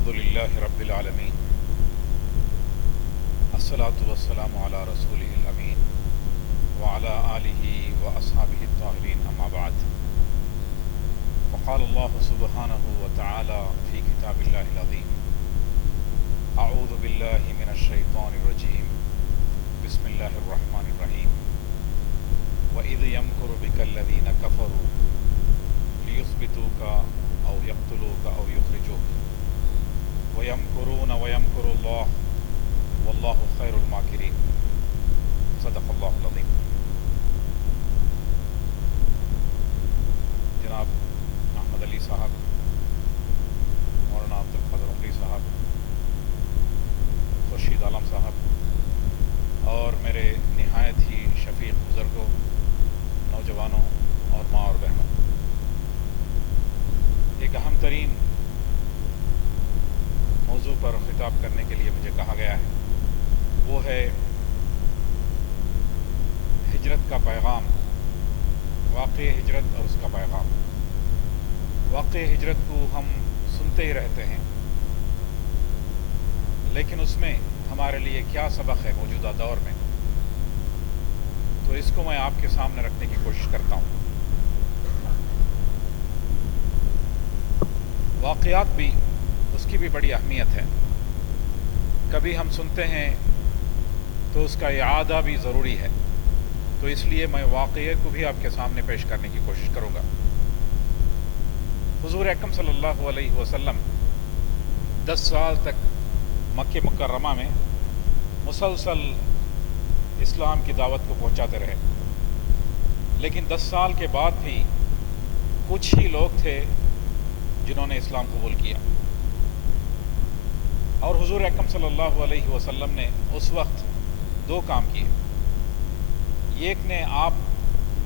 الحمدللہ رب العالمین الصلاۃ والسلام علی رسولہ الامین وعلی آلہ واصحابہ الطاہرین اما بعد وقال اللہ سبحانہ وتعالی فی کتاب اللہ العظیم اعوذ باللہ من الشیطان الرجیم بسم اللہ الرحمن الرحیم وَإِذْ يَمْكُرُ بِكَ الَّذِينَ كَفَرُوا لِيُثْبِتُوكَ أَوْ يَقْتُلُوكَ أَوْ يُخْرِجُوكَ وَيَمْكُرُونَ وَيَمْكُرُ اللَّهُ وَاللَّهُ خَيْرُ الْمَاكِرِينَ صدق اللہ العظیم۔ جناب احمد علی صاحب، مولانا عبد القادر عمری صاحب، خورشید عالم صاحب اور میرے نہایت ہی شفیق بزرگوں، نوجوانوں اور ماں اور بہنوں، ایک اہم ترین موضوع پر خطاب کرنے کے لیے مجھے کہا گیا ہے، وہ ہے ہجرت کا پیغام، واقع ہجرت اور اس کا پیغام۔ واقع ہجرت کو ہم سنتے ہی رہتے ہیں، لیکن اس میں ہمارے لیے کیا سبق ہے موجودہ دور میں، تو اس کو میں آپ کے سامنے رکھنے کی کوشش کرتا ہوں۔ واقعات بھی، اس کی بھی بڑی اہمیت ہے۔ کبھی ہم سنتے ہیں تو اس کا اعادہ بھی ضروری ہے، تو اس لیے میں واقعے کو بھی آپ کے سامنے پیش کرنے کی کوشش کروں گا۔ حضور اکرم صلی اللہ علیہ وسلم 10 سال تک مکہ مکرمہ میں مسلسل اسلام کی دعوت کو پہنچاتے رہے، لیکن 10 سال کے بعد بھی کچھ ہی لوگ تھے جنہوں نے اسلام قبول کیا، اور حضور اکرم صلی اللہ علیہ وسلم نے اس وقت 2 کام کیے۔ ایک نے آپ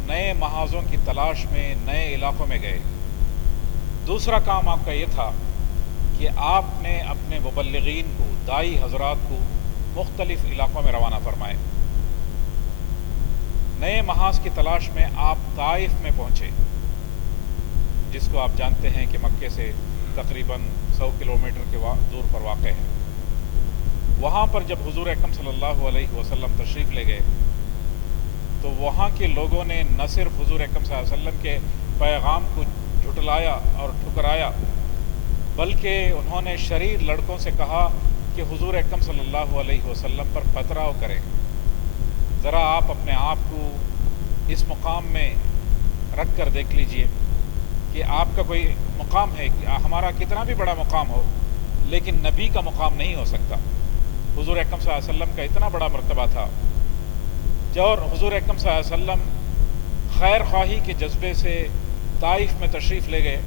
نئے محاذوں کی تلاش میں نئے علاقوں میں گئے، دوسرا کام آپ کا یہ تھا کہ آپ نے اپنے مبلغین کو، داعی حضرات کو مختلف علاقوں میں روانہ فرمائے۔ نئے محاذ کی تلاش میں آپ طائف میں پہنچے، جس کو آپ جانتے ہیں کہ مکے سے تقریباً 100 کلومیٹر کے دور پر واقع ہے۔ وہاں پر جب حضور اکرم صلی اللہ علیہ وسلم تشریف لے گئے تو وہاں کے لوگوں نے نہ صرف حضور اکرم صلی اللہ علیہ وسلم کے پیغام کو جھٹلایا اور ٹھکرایا، بلکہ انہوں نے شریر لڑکوں سے کہا کہ حضور اکرم صلی اللہ علیہ وسلم پر پتھراؤ کریں، ذرا آپ اپنے آپ کو اس مقام میں رکھ کر دیکھ لیجئے کہ آپ کا کوئی مقام ہے، کہ ہمارا کتنا بھی بڑا مقام ہو لیکن نبی کا مقام نہیں ہو سکتا۔ حضور اکرم صلی اللہ علیہ وسلم کا اتنا بڑا مرتبہ تھا۔ جب حضور اکرم صلی اللہ علیہ وسلم خیر خواہی کے جذبے سے طائف میں تشریف لے گئے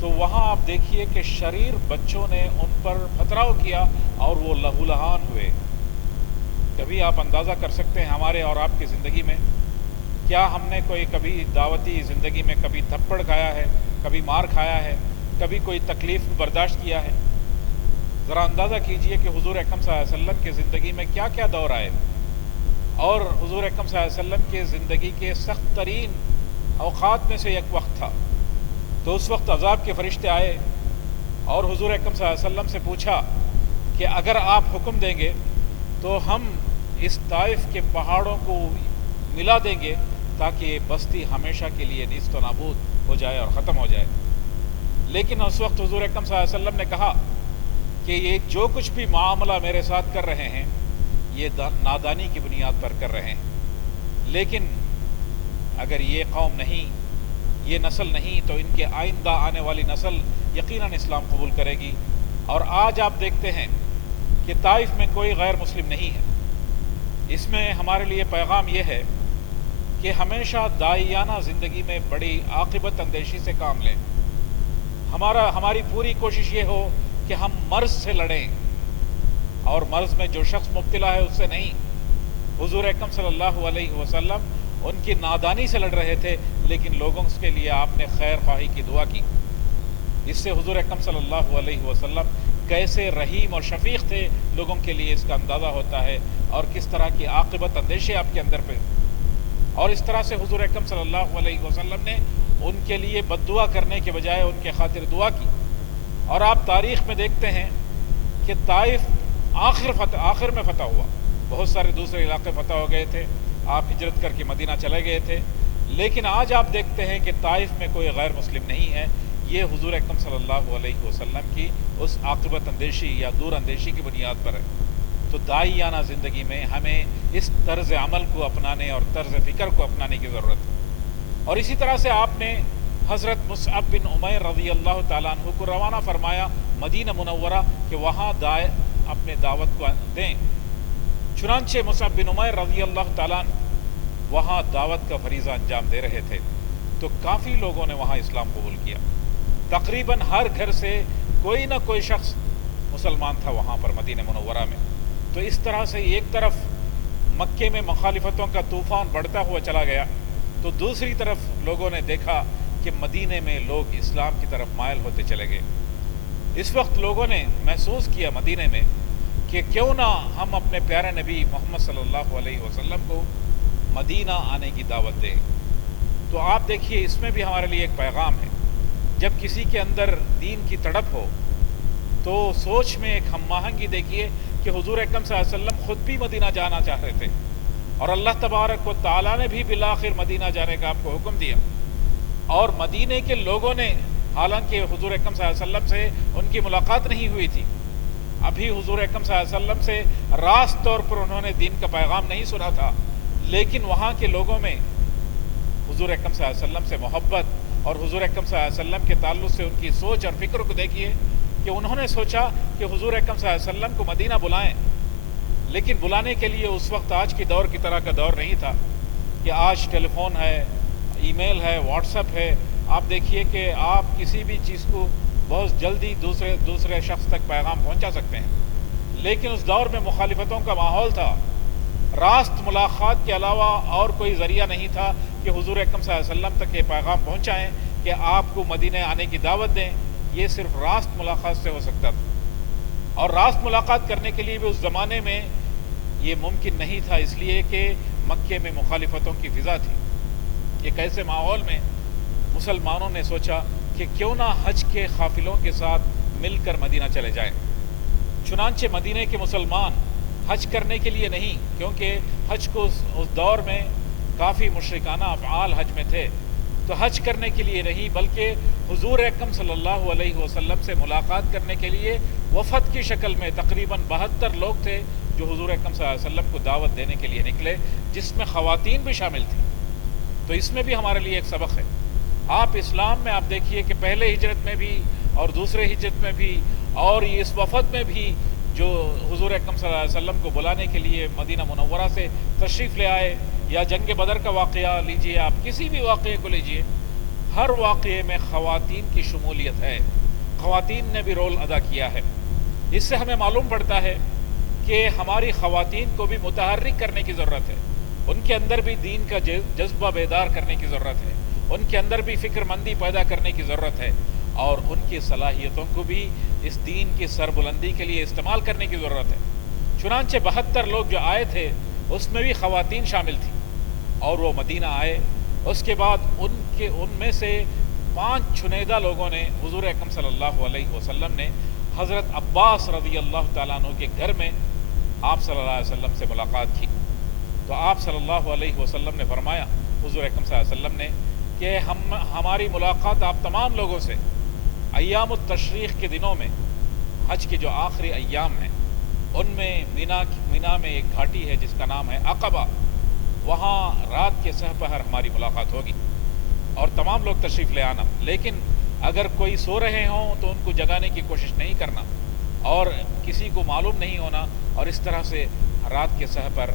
تو وہاں آپ دیکھیے کہ شریر بچوں نے ان پر پتھراؤ کیا اور وہ لہولہان ہوئے۔ کبھی آپ اندازہ کر سکتے ہیں ہمارے اور آپ کی زندگی میں کیا ہم نے کوئی کبھی دعوتی زندگی میں کبھی تھپڑ کھایا ہے، کبھی مار کھایا ہے، کبھی کوئی تکلیف برداشت کیا ہے؟ ذرا اندازہ کیجئے کہ حضور اکرم صلی اللہ علیہ وسلم کی زندگی میں کیا کیا دور آئے، اور حضور اکرم صلی اللہ علیہ وسلم کی زندگی کے سخت ترین اوقات میں سے ایک وقت تھا۔ تو اس وقت عذاب کے فرشتے آئے اور حضور اکرم صلی اللہ علیہ وسلم سے پوچھا کہ اگر آپ حکم دیں گے تو ہم اس طائف کے پہاڑوں کو ملا دیں گے تاکہ یہ بستی ہمیشہ کے لیے نیست و نابود ہو جائے اور ختم ہو جائے۔ لیکن اس وقت حضور اکرم صلی اللہ علیہ وسلم نے کہا کہ یہ جو کچھ بھی معاملہ میرے ساتھ کر رہے ہیں یہ نادانی کی بنیاد پر کر رہے ہیں، لیکن اگر یہ قوم نہیں، یہ نسل نہیں، تو ان کے آئندہ آنے والی نسل یقیناً اسلام قبول کرے گی۔ اور آج آپ دیکھتے ہیں کہ طائف میں کوئی غیر مسلم نہیں ہے۔ اس میں ہمارے لیے پیغام یہ ہے کہ ہمیشہ داعیانہ زندگی میں بڑی عاقبت اندیشی سے کام لیں۔ ہماری پوری کوشش یہ ہو کہ ہم مرض سے لڑیں، اور مرض میں جو شخص مبتلا ہے اس سے نہیں۔ حضور اکرم صلی اللہ علیہ وسلم ان کی نادانی سے لڑ رہے تھے، لیکن لوگوں کے لیے آپ نے خیر خواہی کی دعا کی۔ اس سے حضور اکرم صلی اللہ علیہ وسلم کیسے رحیم اور شفیق تھے لوگوں کے لیے اس کا اندازہ ہوتا ہے، اور کس طرح کی عاقبت اندیشی آپ کے اندر پہ۔ اور اس طرح سے حضور اکرم صلی اللہ علیہ وسلم نے ان کے لیے بد دعا کرنے کے بجائے ان کے خاطر دعا کی۔ اور آپ تاریخ میں دیکھتے ہیں کہ طائف آخر میں فتح ہوا، بہت سارے دوسرے علاقے فتح ہو گئے تھے، آپ ہجرت کر کے مدینہ چلے گئے تھے، لیکن آج آپ دیکھتے ہیں کہ طائف میں کوئی غیر مسلم نہیں ہے۔ یہ حضور اکرم صلی اللہ علیہ وسلم کی اس عاقبت اندیشی یا دور اندیشی کی بنیاد پر ہے۔ تو داعیانہ زندگی میں ہمیں اس طرز عمل کو اپنانے اور طرز فکر کو اپنانے کی ضرورت ہے۔ اور اسی طرح سے آپ نے حضرت مصعب بن عمیر رضی اللہ تعالیٰ عنہ کو روانہ فرمایا مدینہ منورہ کہ وہاں اپنے دعوت کو دیں۔ چنانچہ مصعب بن عمیر رضی اللہ تعالیٰ عنہ وہاں دعوت کا فریضہ انجام دے رہے تھے تو کافی لوگوں نے وہاں اسلام قبول کیا۔ تقریباً ہر گھر سے کوئی نہ کوئی شخص مسلمان تھا وہاں پر مدینہ منورہ میں۔ تو اس طرح سے ایک طرف مکے میں مخالفتوں کا طوفان بڑھتا ہوا چلا گیا تو دوسری طرف لوگوں نے دیکھا کہ مدینے میں لوگ اسلام کی طرف مائل ہوتے چلے گئے۔ اس وقت لوگوں نے محسوس کیا مدینے میں کہ کیوں نہ ہم اپنے پیارے نبی محمد صلی اللہ علیہ وسلم کو مدینہ آنے کی دعوت دیں۔ تو آپ دیکھیے اس میں بھی ہمارے لیے ایک پیغام ہے، جب کسی کے اندر دین کی تڑپ ہو تو سوچ میں ایک ہم آہنگی دیکھیے کہ حضور اکرم صلی اللہ علیہ وسلم خود بھی مدینہ جانا چاہ رہے تھے اور اللہ تبارک و تعالیٰ نے بھی بالآخر مدینہ جانے کا آپ کو حکم دیا، اور مدینے کے لوگوں نے، حالانکہ حضور اکرم صلی اللہ علیہ وسلم سے ان کی ملاقات نہیں ہوئی تھی، ابھی حضور اکرم صلی اللہ علیہ وسلم سے راست طور پر انہوں نے دین کا پیغام نہیں سنا تھا، لیکن وہاں کے لوگوں میں حضور اکرم صلی اللہ علیہ وسلم سے محبت اور حضور اکرم صلی اللہ علیہ وسلم کے تعلق سے ان کی سوچ اور فکر کو دیکھیے کہ انہوں نے سوچا کہ حضور اکرم صلی اللہ علیہ وسلم کو مدینہ بلائیں، لیکن بلانے کے لیے اس وقت آج کی دور کی طرح کا دور نہیں تھا کہ آج ٹیلی فون ہے، ای میل ہے، واٹس ایپ ہے، آپ دیکھیے کہ آپ کسی بھی چیز کو بہت جلدی دوسرے شخص تک پیغام پہنچا سکتے ہیں، لیکن اس دور میں مخالفتوں کا ماحول تھا، راست ملاقات کے علاوہ اور کوئی ذریعہ نہیں تھا کہ حضور اکرم صلی اللہ علیہ وسلم تک یہ پیغام پہنچائیں کہ آپ کو مدینہ آنے کی دعوت دیں۔ یہ صرف راست ملاقات سے ہو سکتا تھا، اور راست ملاقات کرنے کے لیے بھی اس زمانے میں یہ ممکن نہیں تھا، اس لیے کہ مکے میں مخالفتوں کی فضا تھی۔ ایک ایسے ماحول میں مسلمانوں نے سوچا کہ کیوں نہ حج کے قافلوں کے ساتھ مل کر مدینہ چلے جائیں۔ چنانچہ مدینہ کے مسلمان حج کرنے کے لیے نہیں، کیونکہ حج کو اس دور میں کافی مشرکانہ افعال حج میں تھے، تو حج کرنے کے لیے نہیں بلکہ حضور اکرم صلی اللہ علیہ وسلم سے ملاقات کرنے کے لیے وفد کی شکل میں تقریباً 72 لوگ تھے جو حضور اکرم صلی اللہ علیہ وسلم کو دعوت دینے کے لیے نکلے، جس میں خواتین بھی شامل تھیں۔ تو اس میں بھی ہمارے لیے ایک سبق ہے۔ آپ اسلام میں آپ دیکھیے کہ پہلے ہجرت میں بھی اور دوسرے ہجرت میں بھی اور اس وفد میں بھی جو حضور اکرم صلی اللہ علیہ وسلم کو بلانے کے لیے مدینہ منورہ سے تشریف لے آئے، یا جنگ بدر کا واقعہ لیجئے، آپ کسی بھی واقعے کو لیجئے، ہر واقعے میں خواتین کی شمولیت ہے، خواتین نے بھی رول ادا کیا ہے۔ اس سے ہمیں معلوم پڑتا ہے کہ ہماری خواتین کو بھی متحرک کرنے کی ضرورت ہے، ان کے اندر بھی دین کا جذبہ بیدار کرنے کی ضرورت ہے، ان کے اندر بھی فکر مندی پیدا کرنے کی ضرورت ہے، اور ان کی صلاحیتوں کو بھی اس دین کی سربلندی کے لیے استعمال کرنے کی ضرورت ہے۔ چنانچہ 72 لوگ جو آئے تھے اس میں بھی خواتین شامل تھیں، اور وہ مدینہ آئے۔ اس کے بعد ان میں سے 5 چنیدہ لوگوں نے حضور اکرم صلی اللہ علیہ وسلم نے حضرت عباس رضی اللہ تعالیٰ عنہ کے گھر میں آپ صلی اللہ علیہ وسلم سے ملاقات کی۔ تو آپ صلی اللہ علیہ وسلم نے فرمایا، حضور اکرم صلی اللہ علیہ وسلم نے، کہ ہماری ملاقات آپ تمام لوگوں سے ایام التشریق کے دنوں میں، حج کے جو آخری ایام ہیں ان میں مینا میں ایک گھاٹی ہے جس کا نام ہے عقبہ، وہاں رات کے سحر ہماری ملاقات ہوگی اور تمام لوگ تشریف لے آنا، لیکن اگر کوئی سو رہے ہوں تو ان کو جگانے کی کوشش نہیں کرنا اور کسی کو معلوم نہیں ہونا، اور اس طرح سے رات کے سحر پر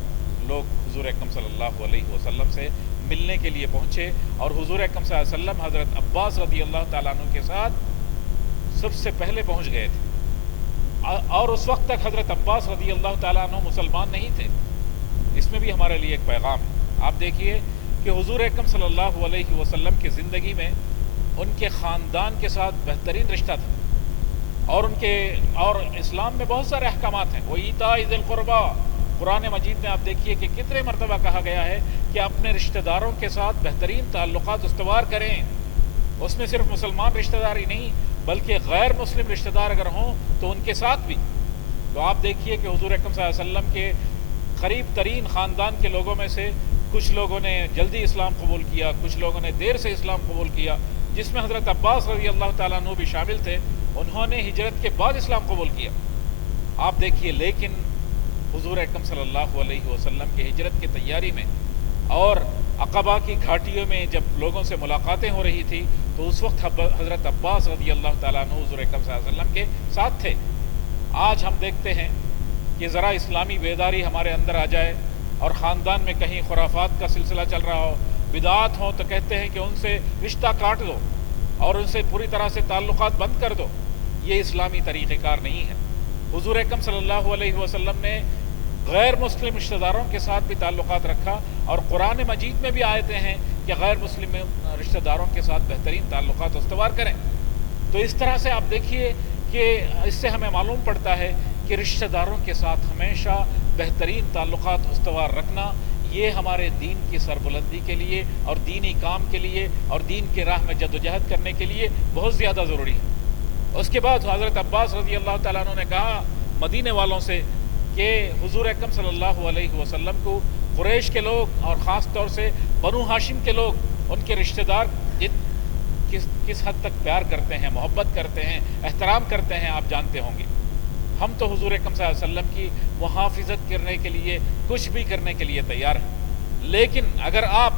لوگ حضور اکرم صلی اللہ علیہ وسلم سے ملنے کے لیے پہنچے، اور حضور اکرم صلی اللہ علیہ وسلم حضرت عباس رضی اللہ تعالیٰ عنہ کے ساتھ سب سے پہلے پہنچ گئے تھے، اور اس وقت تک حضرت عباس رضی اللہ تعالیٰ عنہ مسلمان نہیں تھے۔ اس میں بھی ہمارے لیے ایک پیغام ہے۔ آپ دیکھیے کہ حضور اکرم صلی اللہ علیہ وسلم کی زندگی میں ان کے خاندان کے ساتھ بہترین رشتہ تھا، اور اسلام میں بہت سارے احکامات ہیں۔ وَإِيتَاءِ ذِي الْقُرْبَىٰ، قرآن مجید میں آپ دیکھیے کہ کتنے مرتبہ کہا گیا ہے کہ اپنے رشتہ داروں کے ساتھ بہترین تعلقات استوار کریں۔ اس میں صرف مسلمان رشتہ دار ہی نہیں بلکہ غیر مسلم رشتہ دار اگر ہوں تو ان کے ساتھ بھی. تو آپ دیکھیے کہ حضور اکرم صلی اللہ علیہ وسلم کے قریب ترین خاندان کے لوگوں میں سے کچھ لوگوں نے جلدی اسلام قبول کیا، کچھ لوگوں نے دیر سے اسلام قبول کیا، جس میں حضرت عباس رضی اللہ تعالیٰ عنہ بھی شامل تھے. انہوں نے ہجرت کے بعد اسلام قبول کیا. آپ دیکھیے لیکن حضور اکرم صلی اللہ علیہ وسلم کی ہجرت کی تیاری میں اور عقبہ کی گھاٹیوں میں جب لوگوں سے ملاقاتیں ہو رہی تھی تو اس وقت حضرت عباس رضی اللہ تعالیٰ عنہ حضور اکرم صلی اللہ علیہ وسلم کے ساتھ تھے. آج ہم دیکھتے ہیں کہ ذرا اسلامی بیداری ہمارے اندر آ جائے اور خاندان میں کہیں خرافات کا سلسلہ چل رہا ہو، بدعات ہوں، تو کہتے ہیں کہ ان سے رشتہ کاٹ دو اور ان سے پوری طرح سے تعلقات بند کر دو. یہ اسلامی طریقہ کار نہیں ہے. حضور اکرم صلی اللہ علیہ وسلم نے غیر مسلم رشتہ داروں کے ساتھ بھی تعلقات رکھا اور قرآن مجید میں بھی آیتیں ہیں کہ غیر مسلم رشتہ داروں کے ساتھ بہترین تعلقات استوار کریں. تو اس طرح سے آپ دیکھیے کہ اس سے ہمیں معلوم پڑتا ہے کہ رشتہ داروں کے ساتھ ہمیشہ بہترین تعلقات استوار رکھنا یہ ہمارے دین کی سربلندی کے لیے اور دینی کام کے لیے اور دین کے راہ میں جدوجہد کرنے کے لیے بہت زیادہ ضروری ہے. اس کے بعد حضرت عباس رضی اللہ تعالیٰ عنہ نے کہا مدینے والوں سے کہ حضور اکرم صلی اللہ علیہ وسلم کو قریش کے لوگ اور خاص طور سے بنو ہاشم کے لوگ ان کے رشتہ دار کس حد تک پیار کرتے ہیں، محبت کرتے ہیں، احترام کرتے ہیں آپ جانتے ہوں گے. ہم تو حضور اکرم صلی اللہ علیہ وسلم کی محافظت کرنے کے لیے کچھ بھی کرنے کے لیے تیار ہیں. لیکن اگر آپ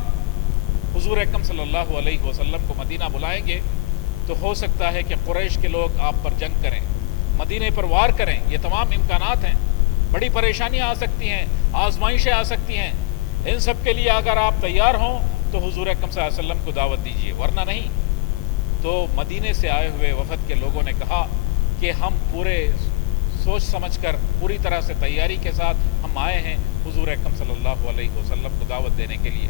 حضور اکرم صلی اللہ علیہ وسلم کو مدینہ بلائیں گے تو ہو سکتا ہے کہ قریش کے لوگ آپ پر جنگ کریں، مدینے پر وار کریں. یہ تمام امکانات ہیں. بڑی پریشانیاں آ سکتی ہیں، آزمائشیں آ سکتی ہیں. ان سب کے لیے اگر آپ تیار ہوں تو حضور اکرم صلی اللہ علیہ وسلم کو دعوت دیجیے، ورنہ نہیں. تو مدینے سے آئے ہوئے وفد کے لوگوں نے کہا کہ ہم پورے سوچ سمجھ کر پوری طرح سے تیاری کے ساتھ ہم آئے ہیں حضور اکرم صلی اللہ علیہ وسلم کو دعوت دینے کے لیے.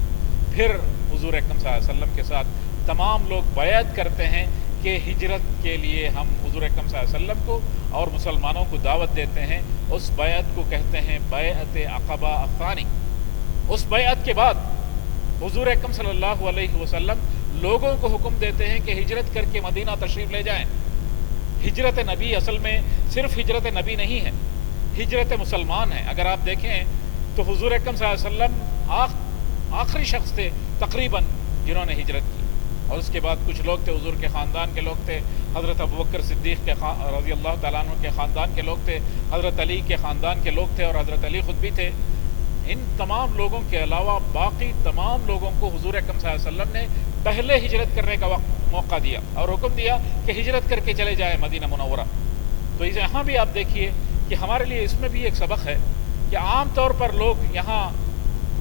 پھر حضور اکرم صلی اللہ علیہ وسلم کے ساتھ تمام لوگ بیعت کرتے ہیں کہ ہجرت کے لیے ہم حضور اکرم صلی اللہ علیہ وسلم کو اور مسلمانوں کو دعوت دیتے ہیں. اس بیعت کو کہتے ہیں بیعت عقبہ الثانی. اس بیعت کے بعد حضور اکرم صلی اللہ علیہ وسلم لوگوں کو حکم دیتے ہیں کہ ہجرت کر کے مدینہ تشریف لے جائیں. ہجرت نبی اصل میں صرف ہجرت نبی نہیں ہے، ہجرت مسلمان ہے. اگر آپ دیکھیں تو حضور اکرم صلی اللہ علیہ وسلم آخری شخص تھے تقریباً جنہوں نے ہجرت کی، اور اس کے بعد کچھ لوگ تھے حضور کے خاندان کے لوگ تھے، حضرت ابوبکر صدیق کے رضی اللہ تعالیٰ عنہ کے خاندان کے لوگ تھے، حضرت علی کے خاندان کے لوگ تھے اور حضرت علی خود بھی تھے. ان تمام لوگوں کے علاوہ باقی تمام لوگوں کو حضور اکرم صلی اللہ علیہ وسلم نے پہلے ہجرت کرنے کا موقع دیا اور حکم دیا کہ ہجرت کر کے چلے جائیں مدینہ منورہ. تو یہاں بھی آپ دیکھیے کہ ہمارے لیے اس میں بھی ایک سبق ہے کہ عام طور پر لوگ یہاں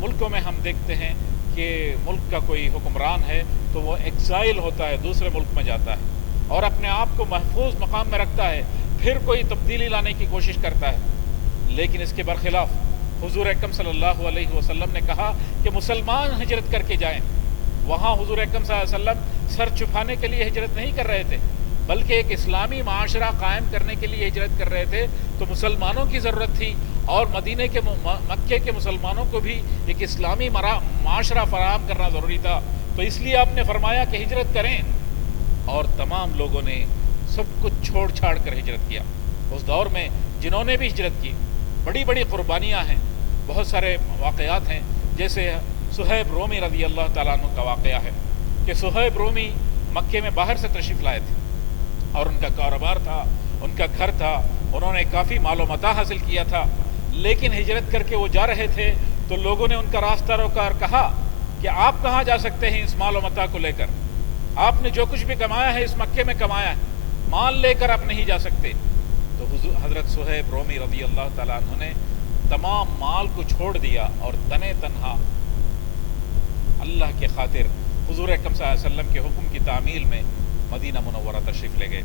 ملکوں میں ہم دیکھتے ہیں کہ ملک کا کوئی حکمران ہے تو وہ ایگزائل ہوتا ہے، دوسرے ملک میں جاتا ہے اور اپنے آپ کو محفوظ مقام میں رکھتا ہے، پھر کوئی تبدیلی لانے کی کوشش کرتا ہے. لیکن اس کے برخلاف حضور اکرم صلی اللہ علیہ وسلم نے کہا کہ مسلمان ہجرت کر کے جائیں. وہاں حضور اکرم صلی اللہ علیہ وسلم سر چھپانے کے لیے ہجرت نہیں کر رہے تھے بلکہ ایک اسلامی معاشرہ قائم کرنے کے لیے ہجرت کر رہے تھے. تو مسلمانوں کی ضرورت تھی اور مدینے کے مکے کے مسلمانوں کو بھی ایک اسلامی معاشرہ فراہم کرنا ضروری تھا. تو اس لیے آپ نے فرمایا کہ ہجرت کریں، اور تمام لوگوں نے سب کچھ چھوڑ چھاڑ کر ہجرت کیا. اس دور میں جنہوں نے بھی ہجرت کی بڑی بڑی قربانیاں ہیں، بہت سارے واقعات ہیں. جیسے صہیب رومی رضی اللہ تعالیٰ عنہ کا واقعہ ہے کہ صہیب رومی مکے میں باہر سے تشریف لائے تھے اور ان کا کاروبار تھا، ان کا گھر تھا، انہوں نے کافی مال و متاع حاصل کیا تھا. لیکن ہجرت کر کے وہ جا رہے تھے تو لوگوں نے ان کا راستہ روکا اور کہا کہ آپ کہاں جا سکتے ہیں اس مال و متاع کو لے کر؟ آپ نے جو کچھ بھی کمایا ہے اس مکے میں کمایا ہے، مال لے کر آپ نہیں جا سکتے. تو حضرت صہیب رومی رضی اللہ تعالیٰ عنہ نے تمام مال کو چھوڑ دیا اور تنے تنہا اللہ کے خاطر حضور اکرم صلی اللہ علیہ وسلم کے حکم کی تعمیل میں مدینہ منورہ تشریف لے گئے.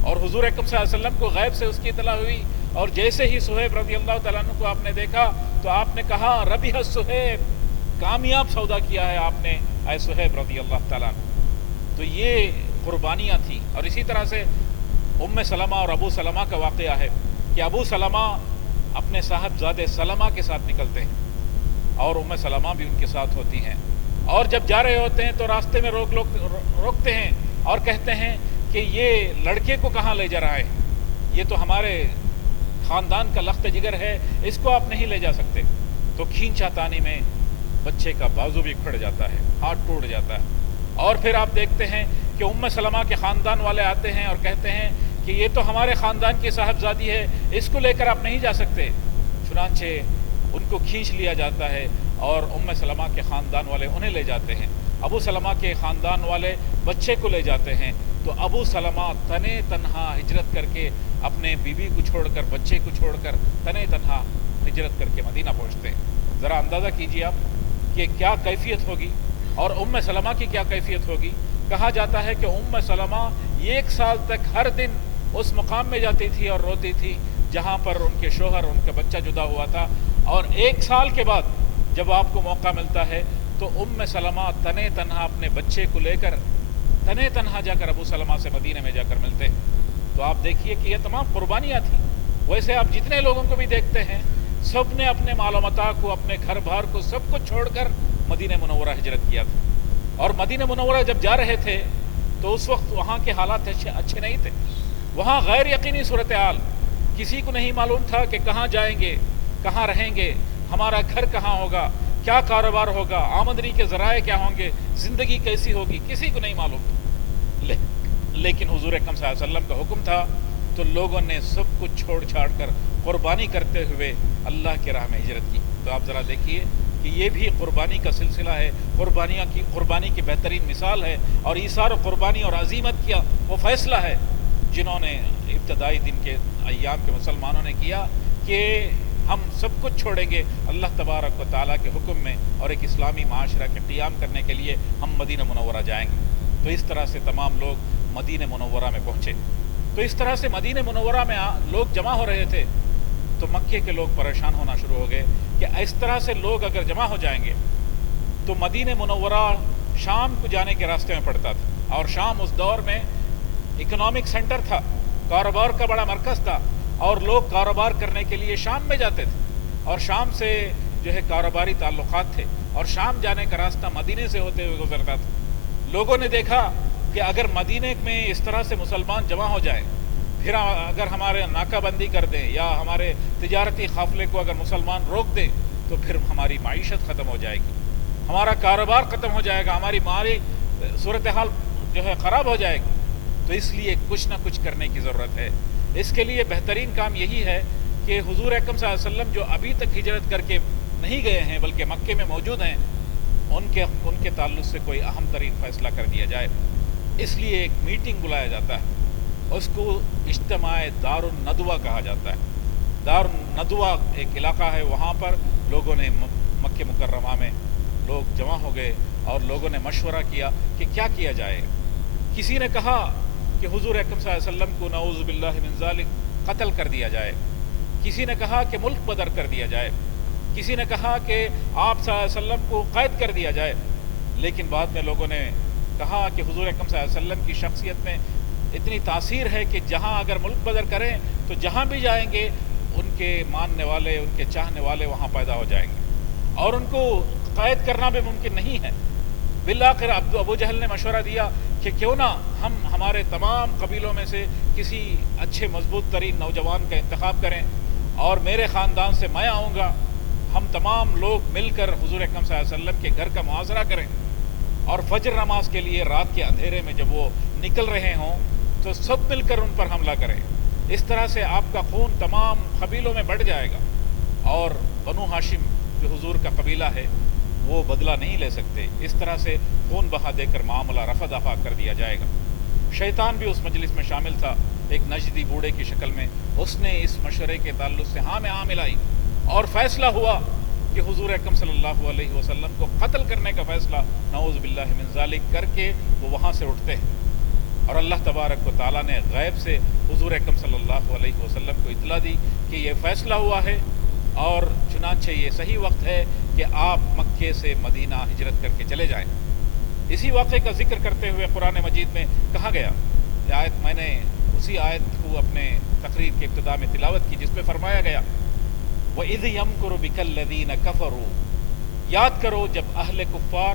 اور حضور اکرم صلی اللہ علیہ وسلم کو غیب سے اس کی اطلاع ہوئی اور جیسے ہی صہیب رضی اللہ تعالیٰ عنہ کو آپ نے دیکھا تو آپ نے کہا ربح صہیب، کامیاب سودا کیا ہے آپ نے اے صہیب رضی اللہ تعالیٰ عنہ. تو یہ قربانیاں تھیں. اور اسی طرح سے ام سلمہ اور ابو سلمہ کا واقعہ ہے کہ ابو سلمہ اپنے صاحبزادے سلمہ کے ساتھ نکلتے ہیں اور ام سلمہ بھی ان کے ساتھ ہوتی ہیں، اور جب جا رہے ہوتے ہیں تو راستے میں روکتے ہیں اور کہتے ہیں کہ یہ لڑکے کو کہاں لے جا رہا ہے، یہ تو ہمارے خاندان کا لخت جگر ہے، اس کو آپ نہیں لے جا سکتے، تو کھینچا تانی میں بچے کا بازو بھی کھڑ جاتا ہے، ہاتھ ٹوٹ جاتا ہے۔ اور پھر آپ دیکھتے ہیں کہ ام سلمہ کے خاندان والے آتے ہیں اور کہتے ہیں کہ یہ تو ہمارے خاندان کی صاحبزادی ہے، اس کو لے کر آپ نہیں جا سکتے، چنانچہ ان کو کھینچ لیا جاتا ہے اور ام سلمہ کے خاندان والے انہیں لے جاتے ہیں۔ ابو سلمہ کے خاندان والے بچے کو لے جاتے ہیں، تو ابو سلمہ تنے تنہا ہجرت کر کے اپنے بیوی کو چھوڑ کر، بچے کو چھوڑ کر تنے تنہا ہجرت کر کے مدینہ پہنچتے ہیں۔ ذرا اندازہ کیجیے آپ کہ کیا کیفیت ہوگی اور ام سلمہ کی کیا کیفیت ہوگی۔ کہا جاتا ہے کہ ام سلمہ 1 سال تک ہر دن اس مقام میں جاتی تھی اور روتی تھی جہاں پر ان کے شوہر، ان کا بچہ جدا ہوا تھا، اور 1 سال کے بعد جب آپ کو موقع ملتا ہے تو ام سلمہ تنے تنہا اپنے بچے کو لے کر تنے تنہا جا کر ابو سلمہ سے مدینے میں جا کر ملتے ہیں۔ تو آپ دیکھیے کہ یہ تمام قربانیاں تھیں۔ ویسے آپ جتنے لوگوں کو بھی دیکھتے ہیں، سب نے اپنے مال و متاع کو، اپنے گھر بار کو، سب کو چھوڑ کر مدینہ منورہ ہجرت کیا تھا۔ اور مدینہ منورہ جب جا رہے تھے تو اس وقت وہاں کے حالات اچھے نہیں تھے، وہاں غیر یقینی صورتحال، کسی کو نہیں معلوم تھا کہ کہاں جائیں گے، کہاں رہیں گے، ہمارا گھر کہاں ہوگا، کیا کاروبار ہوگا، آمدنی کے ذرائع کیا ہوں گے، زندگی کیسی ہوگی، کسی کو نہیں معلوم تھا۔ لیکن حضور اکرم صلی اللہ علیہ وسلم کا حکم تھا تو لوگوں نے سب کچھ چھوڑ چھاڑ کر قربانی کرتے ہوئے اللہ کے راہ میں ہجرت کی۔ تو آپ ذرا دیکھیے کہ یہ بھی قربانی کا سلسلہ ہے، قربانی کی بہترین مثال ہے، اور ایثار و قربانی اور عزیمت کیا وہ فیصلہ ہے جنہوں نے ابتدائی دن کے ایام کے مسلمانوں نے کیا کہ ہم سب کچھ چھوڑیں گے اللہ تبارک و تعالیٰ کے حکم میں، اور ایک اسلامی معاشرہ کے قیام کرنے کے لیے ہم مدینہ منورہ جائیں گے۔ تو اس طرح سے تمام لوگ مدینہ منورہ میں پہنچے۔ تو اس طرح سے مدینہ منورہ میں لوگ جمع ہو رہے تھے تو مکے کے لوگ پریشان ہونا شروع ہو گئے کہ اس طرح سے لوگ اگر جمع ہو جائیں گے تو مدینہ منورہ شام کو جانے کے راستے میں پڑتا تھا، اور شام اس دور میں اکنامک سینٹر تھا، کاروبار کا بڑا مرکز تھا، اور لوگ کاروبار کرنے کے لیے شام میں جاتے تھے، اور شام سے جو ہے کاروباری تعلقات تھے، اور شام جانے کا راستہ مدینے سے ہوتے ہوئے گزرتا تھا۔ لوگوں نے دیکھا کہ اگر مدینے میں اس طرح سے مسلمان جمع ہو جائیں، پھر اگر ہمارے ناکہ بندی کر دیں یا ہمارے تجارتی قافلے کو اگر مسلمان روک دیں تو پھر ہماری معیشت ختم ہو جائے گی، ہمارا کاروبار ختم ہو جائے گا، ہماری مالی صورتحال جو ہے خراب ہو جائے گی۔ تو اس لیے کچھ نہ کچھ کرنے کی ضرورت ہے۔ اس کے لیے بہترین کام یہی ہے کہ حضور اکرم صلی اللہ علیہ وسلم جو ابھی تک ہجرت کر کے نہیں گئے ہیں بلکہ مکے میں موجود ہیں، ان کے تعلق سے کوئی اہم ترین فیصلہ کر دیا جائے۔ اس لیے ایک میٹنگ بلایا جاتا ہے، اس کو اجتماع دار الندوہ کہا جاتا ہے۔ دار الندوہ ایک علاقہ ہے، وہاں پر لوگوں نے مکہ مکرمہ میں لوگ جمع ہو گئے اور لوگوں نے مشورہ کیا کہ کیا کیا جائے۔ کسی نے کہا کہ حضور اکرم صلی اللہ علیہ وسلم کو نعوذ باللہ من ذالک قتل کر دیا جائے، کسی نے کہا کہ ملک بدر کر دیا جائے، کسی نے کہا کہ آپ صلی اللہ علیہ وسلم کو قید کر دیا جائے۔ لیکن بعد میں لوگوں نے کہا کہ حضور اکرم صلی اللہ علیہ وسلم کی شخصیت میں اتنی تاثیر ہے کہ جہاں اگر ملک بدر کریں تو جہاں بھی جائیں گے ان کے ماننے والے، ان کے چاہنے والے وہاں پیدا ہو جائیں گے، اور ان کو قید کرنا بھی ممکن نہیں ہے۔ بالآخر ابو جہل نے مشورہ دیا کہ کیوں نہ ہم ہمارے تمام قبیلوں میں سے کسی اچھے مضبوط ترین نوجوان کا انتخاب کریں، اور میرے خاندان سے میں آؤں گا، ہم تمام لوگ مل کر حضور اکرم صلی اللہ علیہ وسلم کے گھر کا محاصرہ کریں، اور فجر نماز کے لیے رات کے اندھیرے میں جب وہ نکل رہے ہوں تو سب مل کر ان پر حملہ کریں۔ اس طرح سے آپ کا خون تمام قبیلوں میں بڑھ جائے گا، اور بنو ہاشم جو حضور کا قبیلہ ہے وہ بدلہ نہیں لے سکتے۔ اس طرح سے خون بہا دے کر معاملہ رفع دفع کر دیا جائے گا۔ شیطان بھی اس مجلس میں شامل تھا، ایک نجدی بوڑھے کی شکل میں۔ اس نے اس مشورے کے تعلق سے ہاں میں ہاں ملائی، اور فیصلہ ہوا کہ حضور اکرم صلی اللہ علیہ وسلم کو قتل کرنے کا فیصلہ نعوذ باللہ من ذالک کر کے وہ وہاں سے اٹھتے ہیں، اور اللہ تبارک و تعالیٰ نے غیب سے حضور اکرم صلی اللہ علیہ وسلم کو اطلاع دی کہ یہ فیصلہ ہوا ہے، اور چنانچہ یہ صحیح وقت ہے کہ آپ مکے سے مدینہ ہجرت کر کے چلے جائیں۔ اسی واقعے کا ذکر کرتے ہوئے قرآن مجید میں کہا گیا، یہ آیت میں نے اسی آیت کو اپنے تقریر کے ابتدا میں تلاوت کی، جس میں فرمایا گیا وَإِذْ يَمْكُرُ بِكَ الَّذِينَ كَفَرُوا، یاد کرو جب اہل کفار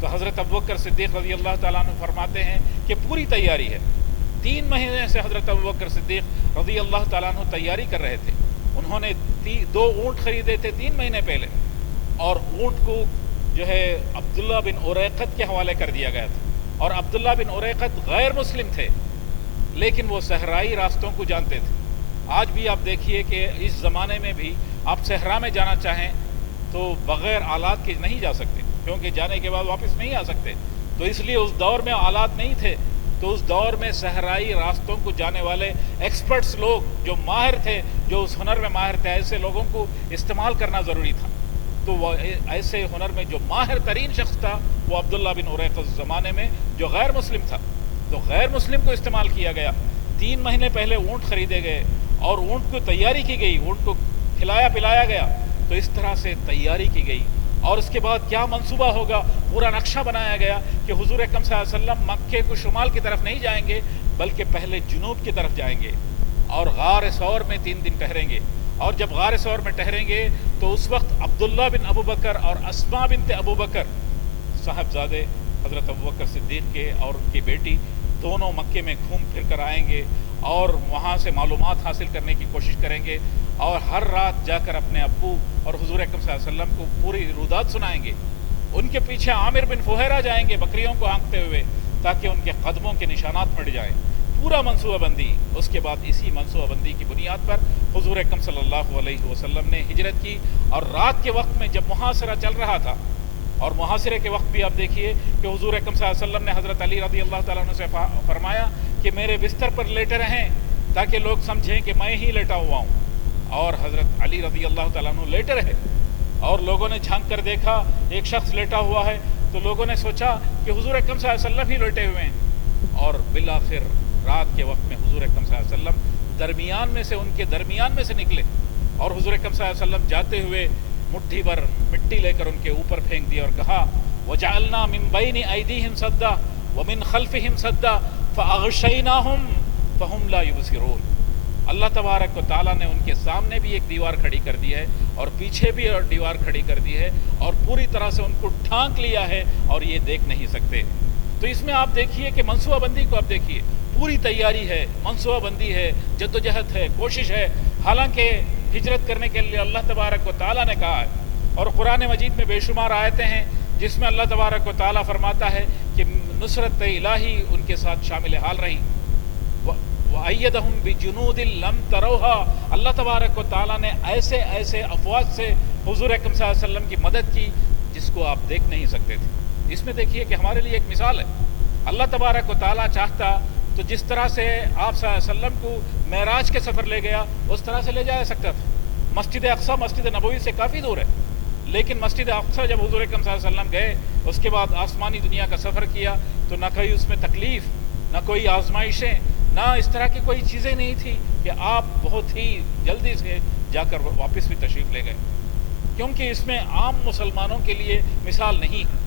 تو حضرت ابوبکر صدیق رضی اللہ تعالیٰ عنہ فرماتے ہیں کہ پوری تیاری ہے. 3 مہینے سے حضرت ابوبکر صدیق رضی اللہ تعالیٰ عنہ تیاری کر رہے تھے. انہوں نے 2 اونٹ خریدے تھے 3 مہینے پہلے، اور اونٹ کو جو ہے عبداللہ بن اریقط کے حوالے کر دیا گیا تھا. اور عبداللہ بن اریقط غیر مسلم تھے، لیکن وہ صحرائی راستوں کو جانتے تھے. آج بھی آپ دیکھیے کہ اس زمانے میں بھی آپ صحرا میں جانا چاہیں تو بغیر آلات کے نہیں جا سکتے، کیونکہ جانے کے بعد واپس نہیں آ سکتے. تو اس لیے اس دور میں آلات نہیں تھے، تو اس دور میں صحرائی راستوں کو جانے والے ایکسپرٹس لوگ جو ماہر تھے، جو اس ہنر میں ماہر تھے، ایسے لوگوں کو استعمال کرنا ضروری تھا. تو وہ ایسے ہنر میں جو ماہر ترین شخص تھا وہ عبداللہ بن اریقط اس زمانے میں جو غیر مسلم تھا. تو غیر مسلم کو استعمال کیا گیا. 3 مہینے پہلے اونٹ خریدے گئے اور اونٹ کو تیاری کی گئی، اونٹ کو کھلایا پلایا گیا. تو اس طرح سے تیاری کی گئی، اور اس کے بعد کیا منصوبہ ہوگا پورا نقشہ بنایا گیا کہ حضور اکرم صلی اللہ علیہ وسلم مکے کو شمال کی طرف نہیں جائیں گے بلکہ پہلے جنوب کی طرف جائیں گے اور غار ثور میں 3 دن ٹھہریں گے. اور جب غار ثور میں ٹھہریں گے تو اس وقت عبداللہ بن ابوبکر اور اسماء بنت ابوبکر صاحبزادے حضرت ابوبکر صدیق کے اور ان کی بیٹی دونوں مکے میں گھوم پھر کر آئیں گے اور وہاں سے معلومات حاصل کرنے کی کوشش کریں گے، اور ہر رات جا کر اپنے ابو اور حضور اکرم صلی اللہ علیہ وسلم کو پوری رودات سنائیں گے. ان کے پیچھے عامر بن فہیرہ جائیں گے بکریوں کو ہانکتے ہوئے تاکہ ان کے قدموں کے نشانات مٹ جائیں. پورا منصوبہ بندی. اس کے بعد اسی منصوبہ بندی کی بنیاد پر حضور اکرم صلی اللہ علیہ وسلم نے ہجرت کی. اور رات کے وقت میں جب محاصرہ چل رہا تھا، اور محاصرے کے وقت بھی آپ دیکھیے کہ حضور اکرم صلی اللہ علیہ وسلم نے حضرت علی رضی اللہ تعالیٰ عنہ سے فرمایا کہ میرے بستر پر لیٹے رہیں تاکہ لوگ سمجھیں کہ میں ہی لیٹا ہوا ہوں. اور حضرت علی رضی اللہ تعالیٰ عنہ لیٹے رہے، اور لوگوں نے جھانک کر دیکھا ایک شخص لیٹا ہوا ہے، تو لوگوں نے سوچا کہ حضور اکرم صلی اللہ علیہ وسلم ہی لیٹے ہوئے ہیں. اور بالآخر رات کے وقت میں حضور اکرم صلی اللہ علیہ وسلم درمیان میں سے ان کے درمیان میں سے نکلے، اور حضور اکرم صلی اللہ علیہ وسلم جاتے ہوئے مٹھی بھر مٹی لے کر ان کے اوپر پھینک دیا اور کہا وَجَعَلْنَا مِن بَيْنِ أَيْدِيهِمْ سَدًّا وَمِن خَلْفِهِمْ سَدًّا فَأَغْشَيْنَاهُمْ فَهُمْ لَا يُبْصِرُونَ. اللہ تبارک و تعالیٰ نے ان کے سامنے بھی ایک دیوار کھڑی کر دی ہے اور پیچھے بھی اور دیوار کھڑی کر دی ہے، اور پوری طرح سے ان کو ڈھانک لیا ہے اور یہ دیکھ نہیں سکتے. تو اس میں آپ دیکھیے کہ منصوبہ بندی کو آپ دیکھیے، پوری تیاری ہے، منصوبہ بندی ہے، جدوجہد ہے، کوشش ہے. حالانکہ ہجرت کرنے کے لیے اللہ تبارک و تعالیٰ نے کہا ہے، اور قرآن مجید میں بے شمار آیتیں ہیں جس میں اللہ تبارک و تعالیٰ فرماتا ہے کہ نصرت الہی ان کے ساتھ شامل حال رہی. وَأَيَّدَهُمْ بِجُنُودٍ لَمْ تَرَوْهَا. اللہ تبارک و تعالیٰ نے ایسے ایسے افواج سے حضور اکرم صلی اللہ علیہ وسلم کی مدد کی جس کو آپ دیکھ نہیں سکتے تھے. اس میں دیکھیے کہ ہمارے لیے ایک مثال ہے. اللہ تبارک و تعالیٰ چاہتا تو جس طرح سے آپ صلی اللہ علیہ وسلم کو معراج کے سفر لے گیا اس طرح سے لے جا سکتا تھا. مسجد اقصیٰ مسجد نبوی سے کافی دور ہے، لیکن مسجد اقصیٰ جب حضور اکرم صلی اللہ علیہ وسلم گئے اس کے بعد آسمانی دنیا کا سفر کیا تو نہ کوئی اس میں تکلیف، نہ کوئی آزمائشیں، نہ اس طرح کی کوئی چیزیں نہیں تھی کہ آپ بہت ہی جلدی سے جا کر واپس بھی تشریف لے گئے، کیونکہ اس میں عام مسلمانوں کے لیے مثال نہیں.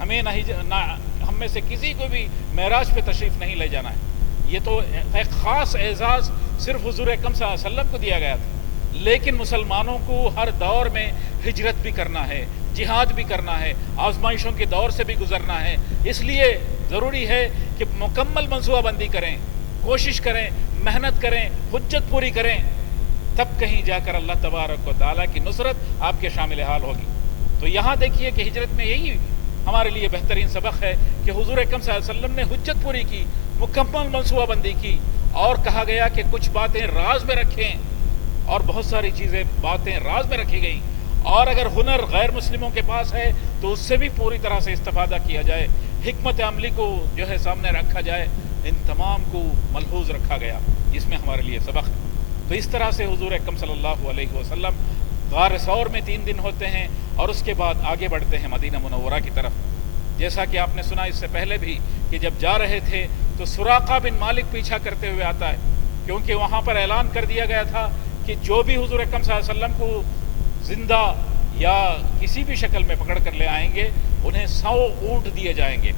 ہمیں نہ ہم میں سے کسی کو بھی معراج پہ تشریف نہیں لے جانا ہے. یہ تو ایک خاص اعزاز صرف حضور اکرم صلی اللہ علیہ وسلم کو دیا گیا تھا، لیکن مسلمانوں کو ہر دور میں ہجرت بھی کرنا ہے، جہاد بھی کرنا ہے، آزمائشوں کے دور سے بھی گزرنا ہے. اس لیے ضروری ہے کہ مکمل منصوبہ بندی کریں، کوشش کریں، محنت کریں، حجت پوری کریں، تب کہیں جا کر اللہ تبارک و تعالیٰ کی نصرت آپ کے شامل حال ہوگی. تو یہاں دیکھیے کہ ہجرت میں یہی ہمارے لیے بہترین سبق ہے کہ حضور اکرم صلی اللہ علیہ وسلم نے حجت پوری کی، مکمل منصوبہ بندی کی، اور کہا گیا کہ کچھ باتیں راز میں رکھیں، اور بہت ساری باتیں راز میں رکھی گئی. اور اگر ہنر غیر مسلموں کے پاس ہے تو اس سے بھی پوری طرح سے استفادہ کیا جائے، حکمت عملی کو جو ہے سامنے رکھا جائے، ان تمام کو ملحوظ رکھا گیا. اس میں ہمارے لیے سبق ہے. تو اس طرح سے حضور اکرم صلی اللہ علیہ وسلم غار ثور میں 3 دن ہوتے ہیں اور اس کے بعد آگے بڑھتے ہیں مدینہ منورہ کی طرف. جیسا کہ آپ نے سنا اس سے پہلے بھی کہ جب جا رہے تھے تو سراقہ بن مالک پیچھا کرتے ہوئے آتا ہے، کیونکہ وہاں پر اعلان کر دیا گیا تھا کہ جو بھی حضور اکرم صلی اللہ علیہ وسلم کو زندہ یا کسی بھی شکل میں پکڑ کر لے آئیں گے انہیں 100 اونٹ دیے جائیں گے.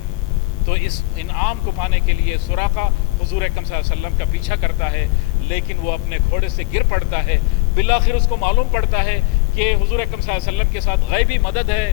تو اس انعام کو پانے کے لیے سراقہ حضور اکرم صلی اللہ علیہ وسلم کا پیچھا کرتا ہے، لیکن وہ اپنے گھوڑے سے گر پڑتا ہے. بالآخر اس کو معلوم پڑتا ہے کہ حضور اکرم صلی اللہ علیہ وسلم کے ساتھ غیبی مدد ہے،